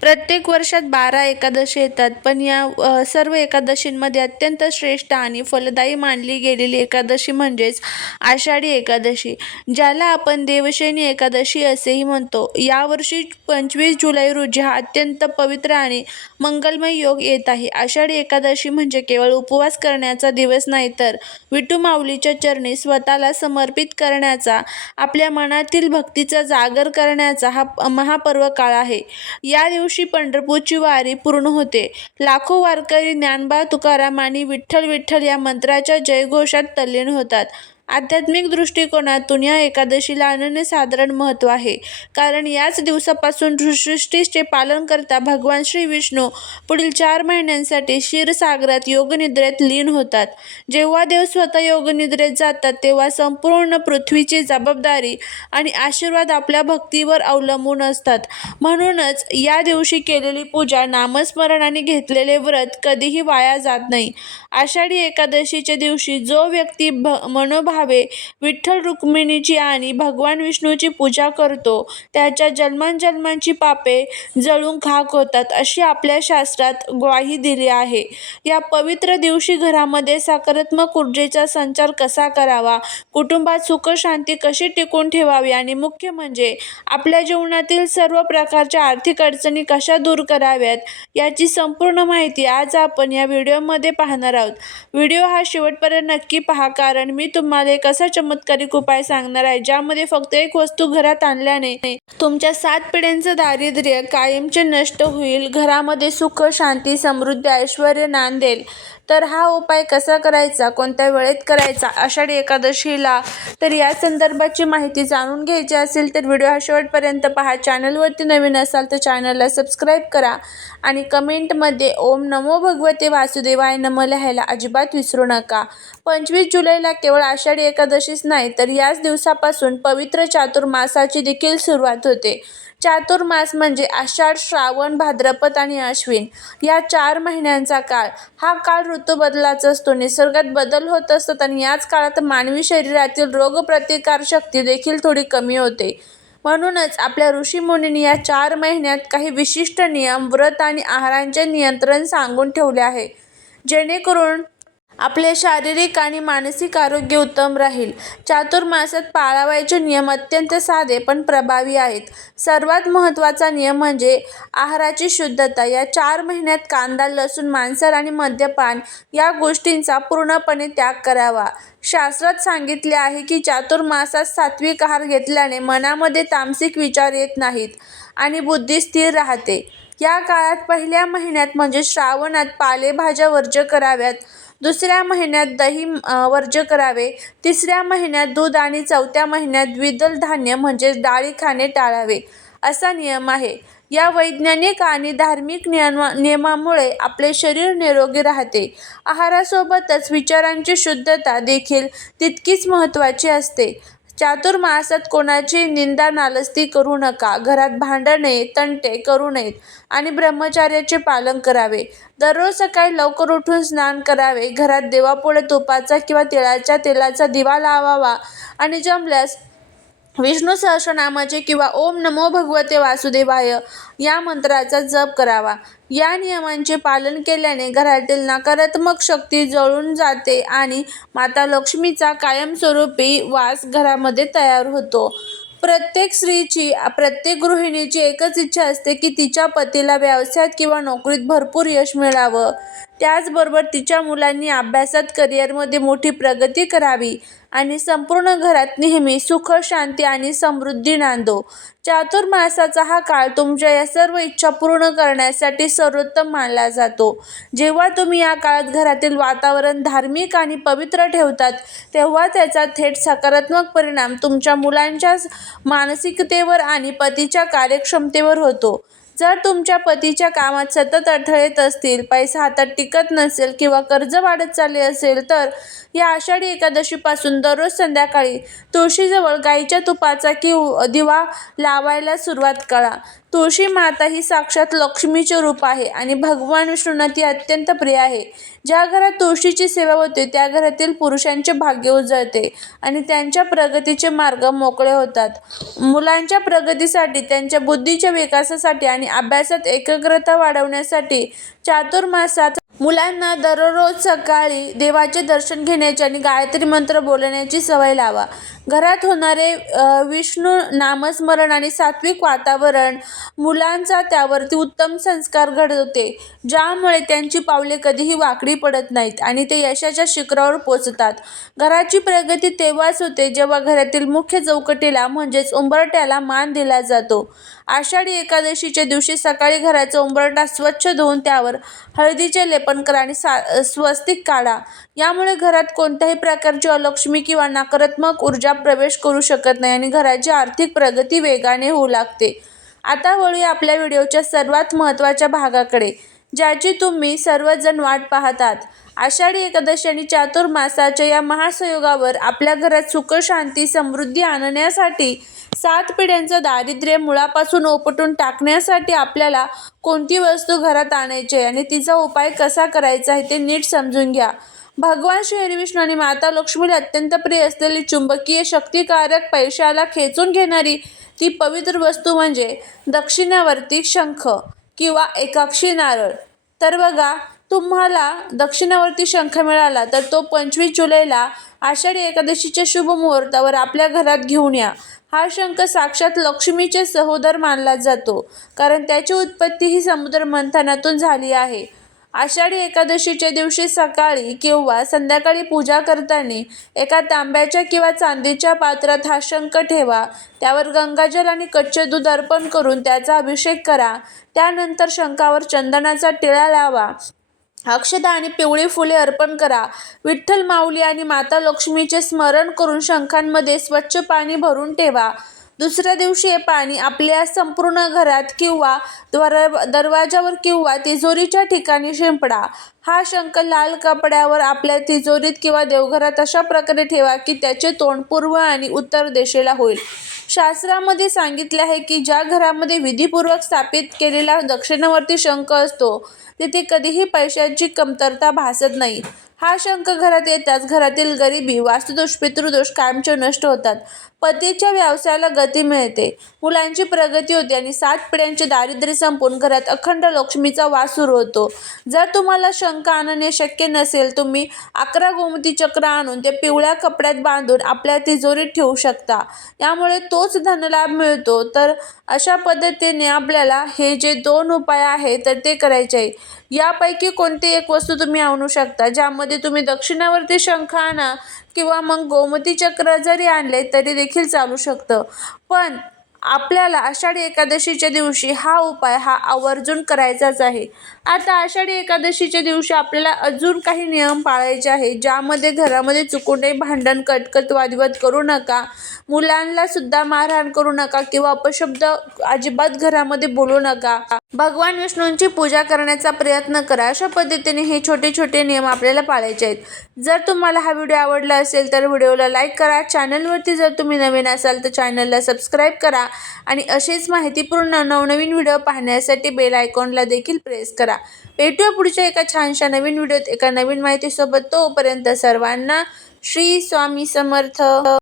प्रत्येक वर्षात 12 एकादशी येतात, पण या सर्व एकादशींमध्ये अत्यंत श्रेष्ठ आणि फलदायी मानली गेलेली एकादशी म्हणजेच आषाढी एकादशी, ज्याला आपण देवशयनी एकादशी असेही म्हणतो. यावर्षी 25 जुलै रोजी हा अत्यंत पवित्र आणि मंगलमय योग येत आहे. आषाढी एकादशी म्हणजे केवळ उपवास करण्याचा दिवस नाही, तर विठू माऊलीच्या चरणी स्वतःला समर्पित करण्याचा, आपल्या मनातील भक्तीचा जागर करण्याचा हा महापर्व काळ आहे. या दिवशी पंढरपूरची वारी पूर्ण होते. लाखो वारकरी ज्ञानोबा, तुकाराम आणि विठ्ठल विठ्ठल या मंत्राच्या जयघोषात तल्लीन होतात. आध्यात्मिक दृष्टिकोनातून या एकादशीला अनन्यसाधारण महत्त्व आहे, कारण याच दिवसापासून सृष्टीचे पालनकर्ता भगवान श्री विष्णू पुढील 4 महिन्यांसाठी क्षीरसागरात योगनिद्रेत लीन होतात. जेव्हा देव स्वतः योगनिद्रेत जातात, तेव्हा संपूर्ण पृथ्वीची जबाबदारी आणि आशीर्वाद आपल्या भक्तीवर अवलंबून असतात. म्हणूनच या दिवशी केलेली पूजा, नामस्मरण आणि घेतलेले व्रत कधीही वाया जात नाही. आषाढी एकादशीच्या दिवशी जो व्यक्ती मनोभावे विठ्ठल रुक्मिणीची आणि भगवान विष्णूची पूजा करतो, त्याच्या जन्मांजन्मांची पापे जळून खाक होतात, अशी आपल्या शास्त्रात ग्वाही दिली आहे. या पवित्र दिवशी घरामध्ये सकारात्मक ऊर्जेचा संचार कसा करावा, कुटुंबात सुखशांती कशी टिकवून ठेवावी आणि मुख्य म्हणजे आपल्या जीवनातील सर्व प्रकारच्या आर्थिक अडचणी कशा दूर कराव्यात, याची संपूर्ण माहिती आज आपण या व्हिडिओमध्ये पाहणार आहोत. व्हिडिओ हा शेवटपर्यंत नक्की पहा, कारण मी तुम्हाला एक असा चमत्कारिक उपाय सांगणार आहे, ज्यामध्ये फक्त एक वस्तू घरात आणल्याने तुमच्या 7 पिढ्यांचं दारिद्र्य कायमचे नष्ट होईल, घरामध्ये सुख, शांती, समृद्धी, ऐश्वर्य नांदेल. तर हा उपाय कसा करायचा, कोणत्या वेळेत करायचा आषाढी एकादशीला, तर या संदर्भाची माहिती जाणून घ्यायची असेल तर व्हिडिओ हा शेवटपर्यंत पहा. चॅनलवरती नवीन असाल तर चॅनलला सबस्क्राईब करा आणि कमेंटमध्ये ओम नमो भगवते वासुदेवाय नमः लिहायला अजिबात विसरू नका. 25 जुलैला केवळ आषाढी एकादशीच नाही, तर याच दिवसापासून पवित्र चातुर्मासाची देखील सुरुवात होते. चातुर्मास म्हणजे आषाढ, श्रावण, भाद्रपद आणि अश्विन या 4 महिन्यांचा काळ. हा काळ ऋतुबदलाचा असतो. निसर्गात बदल होत असतात आणि याच काळात मानवी शरीरातील रोगप्रतिकारशक्ती देखील थोडी कमी होते. म्हणूनच आपल्या ऋषीमुनींनी या 4 महिन्यात काही विशिष्ट नियम, व्रत आणि आहारांचे नियंत्रण सांगून ठेवले आहे, जेणेकरून आपले शारीरिक आणि मानसिक आरोग्य उत्तम राहील. चातुर्मासात पाळावयाचे नियम अत्यंत साधे पण प्रभावी आहेत. सर्वात महत्त्वाचा नियम म्हणजे आहाराची शुद्धता. या 4 महिन्यात कांदा, लसूण, मांसाहार आणि मद्यपान या गोष्टींचा पूर्णपणे त्याग करावा. शास्त्रात सांगितले आहे की चातुर्मासात सात्विक आहार घेतल्याने मनामध्ये तामसिक विचार येत नाहीत आणि बुद्धी स्थिर राहते. या काळात पहिल्या महिन्यात म्हणजे श्रावणात पालेभाज्या वर्ज्य कराव्यात, दुसऱ्या महिन्यात दही वर्ज्य करावे, तिसऱ्या महिन्यात दूध आणि चौथ्या महिन्यात द्विदल धान्य म्हणजे डाळी खाणे टाळावे, असा नियम आहे. या वैज्ञानिक आणि धार्मिक नियमामुळे आपले शरीर निरोगी राहते. आहारासोबतच विचारांची शुद्धता देखील तितकीच महत्त्वाची असते. चातुर्मासात कोणाची निंदा नालस्ती करू नका, घरात भांडणे, तंटे करू नयेत आणि ब्रह्मचर्याचे पालन करावे. दररोज सकाळी लवकर उठून स्नान करावे, घरात देवापुढे तुपाचा किंवा तिळाच्या तेलाचा दिवा लावावा आणि जमल्यास विष्णू सहस्रनामाचे किंवा ओम नमो भगवते वासुदेवाय या मंत्राचा जप करावा. या नियमांचे पालन केल्याने घरातील नकारात्मक शक्ती जळून जाते आणि माता लक्ष्मीचा कायमस्वरूपी वास घरामध्ये तयार होतो. प्रत्येक स्त्रीची, प्रत्येक गृहिणीची एकच इच्छा असते की तिच्या पतीला व्यवसायात किंवा नोकरीत भरपूर यश मिळावं, त्याचबरोबर तिच्या मुलांनी अभ्यासात, करिअरमध्ये मोठी प्रगती करावी आणि संपूर्ण घरात नेहमी सुख, शांती आणि समृद्धी नांदो. चातुर्मासाचा हा काळ तुमच्या या सर्व इच्छा पूर्ण करण्यासाठी सर्वोत्तम मानला जातो. जेव्हा तुम्ही या काळात घरातील वातावरण धार्मिक आणि पवित्र ठेवतात, तेव्हा त्याचा थेट सकारात्मक परिणाम तुमच्या मुलांच्या मानसिकतेवर आणि पतीच्या कार्यक्षमतेवर होतो. जर तुमच्या पतीच्या कामात सतत अडथळे येत असतील, पैसा हातात टिकत नसेल किंवा कर्ज वाढत चालले असेल, तर या आषाढी एकादशीपासून दररोज संध्याकाळी तुळशीजवळ गाईच्या तुपाचा दिवा लावायला सुरुवात करा. तुळशी माता ही साक्षात लक्ष्मीचे रूप आहे आणि भगवान विष्णूंना ती अत्यंत प्रिय आहे. ज्या घरात तुळशीची सेवा होते त्या घरातील पुरुषांचे भाग्य उजळते आणि त्यांच्या प्रगतीचे मार्ग मोकळे होतात. मुलांच्या प्रगतीसाठी, त्यांच्या बुद्धीच्या विकासासाठी आणि अभ्यासात एकाग्रता वाढवण्यासाठी चातुर्मासात मुलांना दररोज सकाळी देवाचे दर्शन घेण्याची आणि गायत्री मंत्र बोलण्याची सवय लावा. घरात होणारे विष्णू नामस्मरण आणि सात्विक वातावरण मुलांचा त्यावरती उत्तम संस्कार घडवते, ज्यामुळे त्यांची पावले कधीही वाकडी पडत नाहीत आणि ते यशाच्या शिखरावर पोचतात. घराची प्रगती तेव्हाच होते जेव्हा घरातील मुख्य चौकटीला म्हणजेच उंबरठ्याला मान दिला जातो. आषाढी एकादशीच्या दिवशी सकाळी घराचा उंबरठा स्वच्छ धुवून त्यावर हळदीचे लेपन करा आणि स्वस्तिक काढा. यामुळे घरात कोणत्याही प्रकारची अलक्ष्मी किंवा नकारात्मक ऊर्जा प्रवेश करू शकत नाही आणि घराची आर्थिक प्रगती वेगाने होऊ लागते. आता वळूया आपल्या व्हिडिओच्या सर्वात महत्त्वाच्या भागाकडे, ज्याची तुम्ही सर्वजण वाट पाहतात. आषाढी एकादशी आणि चातुर्मासाच्या या महासंयोगावर आपल्या घरात सुख, शांती, समृद्धी आणण्यासाठी, 7 पिढ्यांचं दारिद्र्य मुळापासून उपटून टाकण्यासाठी आपल्याला कोणती वस्तू घरात आणायची आहे आणि तिचा उपाय कसा करायचा आहे ते नीट समजून घ्या. भगवान श्री हरिविष्णू आणि माता लक्ष्मीला अत्यंत प्रिय असलेली चुंबकीय शक्तिकारक पैशाला खेचून घेणारी ती पवित्र वस्तू म्हणजे दक्षिणावर्ती शंख किंवा एकाक्षी नारळ. तर बघा, तुम्हाला दक्षिणावर्ती शंख मिळाला तर तो 25 जुलैला आषाढी एकादशीच्या शुभ मुहूर्तावर आपल्या घरात घेऊन या. हा शंख साक्षात लक्ष्मीचे सहोदर मानला जातो, कारण त्याची उत्पत्ती ही समुद्र मंथनातून झाली आहे. आषाढी एकादशीच्या दिवशी सकाळी किंवा संध्याकाळी पूजा करताना एका तांब्याच्या किंवा चांदीच्या पात्रात हा शंख ठेवा. त्यावर गंगाजल आणि कच्चे दूध अर्पण करून त्याचा अभिषेक करा. त्यानंतर शंखावर चंदनाचा टिळा लावा. अक्षता आणि पिवळी फुले अर्पण करा. विठ्ठल माऊली आणि माता लक्ष्मीचे स्मरण करून शंखांमध्ये स्वच्छ पाणी भरून ठेवा. दुसऱ्या दिवशी हे पाणी आपल्या संपूर्ण घरात किंवा दरवाजावर किंवा तिजोरीच्या ठिकाणी शिंपडा. हा शंख लाल कपड्यावर आपल्या तिजोरीत किंवा देवघरात अशा प्रकारे ठेवा की त्याचे तोंड पूर्व आणि उत्तर दिशेला होईल. शास्त्रामध्ये सांगितले आहे की ज्या घरामध्ये विधीपूर्वक स्थापित केलेला दक्षिणावर्ती शंख असतो तिथे कधीही पैशाची कमतरता भासत नाही. हा शंख घरात येताच घरातील गरिबी, वास्तुदोष, पितृदोष कायमचे नष्ट होतात. पतीच्या व्यवसायाला गती मिळते, मुलांची प्रगती होते आणि 7 पिढ्यांचे दारिद्र्य संपून घरात अखंड लक्ष्मीचा वास सुरू होतो. जर तुम्हाला शंख आणणे शक्य नसेल, तुम्ही 11 गोमती चक्र आणून ते पिवळ्या कपड्यात बांधून आपल्या तिजोरीत ठेवू शकता. यामुळे तोच धनलाभ मिळतो. तर अशा पद्धतीने आपल्याला हे जे 2 उपाय आहेत तर ते करायचे आहे. यापैकी कोणती एक वस्तू तुम्ही आणू शकता, ज्यामध्ये तुम्ही दक्षिणावर्ती शंख आणा किंवा मग गोमती चक्र जरी आणले तरी देखील चालू शकतं. पण आपल्याला आषाढी एकादशीच्या दिवशी हा उपाय आवर्जून करायचाच आहे. आता आषाढी एकादशीच्या दिवशी आपल्याला अजून काही नियम पाळायचे आहे, ज्यामध्ये घरामध्ये चुकूनही भांडण, कटकट, वादविवाद करू नका. मुलांना सुद्धा मारहाण करू नका किंवा अपशब्द अजिबात घरामध्ये बोलू नका. भगवान विष्णूंची पूजा करण्याचा प्रयत्न करा. अशा पद्धतीने हे छोटे छोटे नियम आपल्याला पाळायचे आहेत. जर तुम्हाला हा व्हिडिओ आवडला असेल तर व्हिडिओला लाईक करा. चॅनलवरती जर तुम्ही नवीन असाल तर चॅनलला सबस्क्राईब करा आणि असेच माहितीपूर्ण नवनवीन व्हिडिओ पाहण्यासाठी बेल आयकॉनला देखील प्रेस करा. भेटूया पुढच्या एका छानशा नवीन व्हिडिओत एका नवीन माहितीसोबत. तोपर्यंत सर्वांना श्री स्वामी समर्थ.